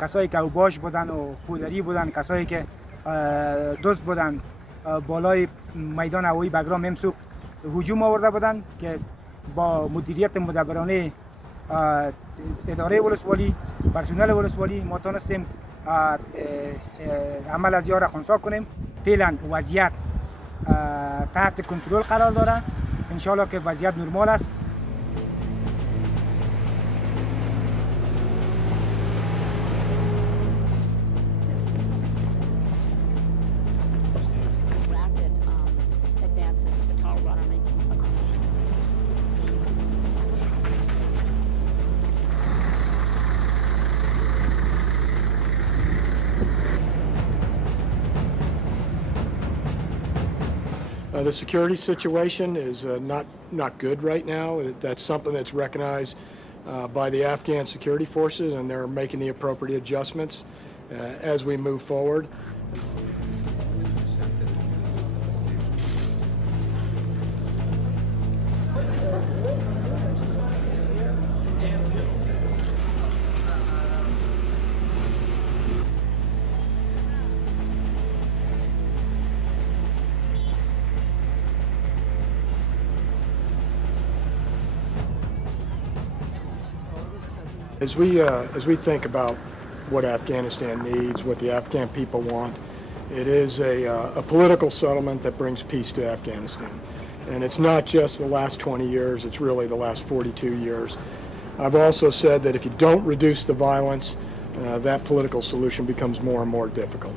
کسایی که اوباش بودن و پودری بودن، کسایی که دزد بودن، بالای میدان هوایی بگرام امسوک هجوم آورده بودن که با مدیریت مدبرانه اداره ولسوالی، پرسنل ولسوالی ما تونستیم عمل از یار خونسا کنیم. فعلا وضعیت تحت کنترل قرار داره، انشالله که وضعیت نرمال است. The security situation is not good right now. That's something that's recognized by the Afghan security forces, and they're making the appropriate adjustments as we move forward. As we think about what Afghanistan needs, what the Afghan people want, it is a political settlement that brings peace to Afghanistan. And it's not just the last 20 years, it's really the last 42 years. I've also said that if you don't reduce the violence, that political solution becomes more and more difficult.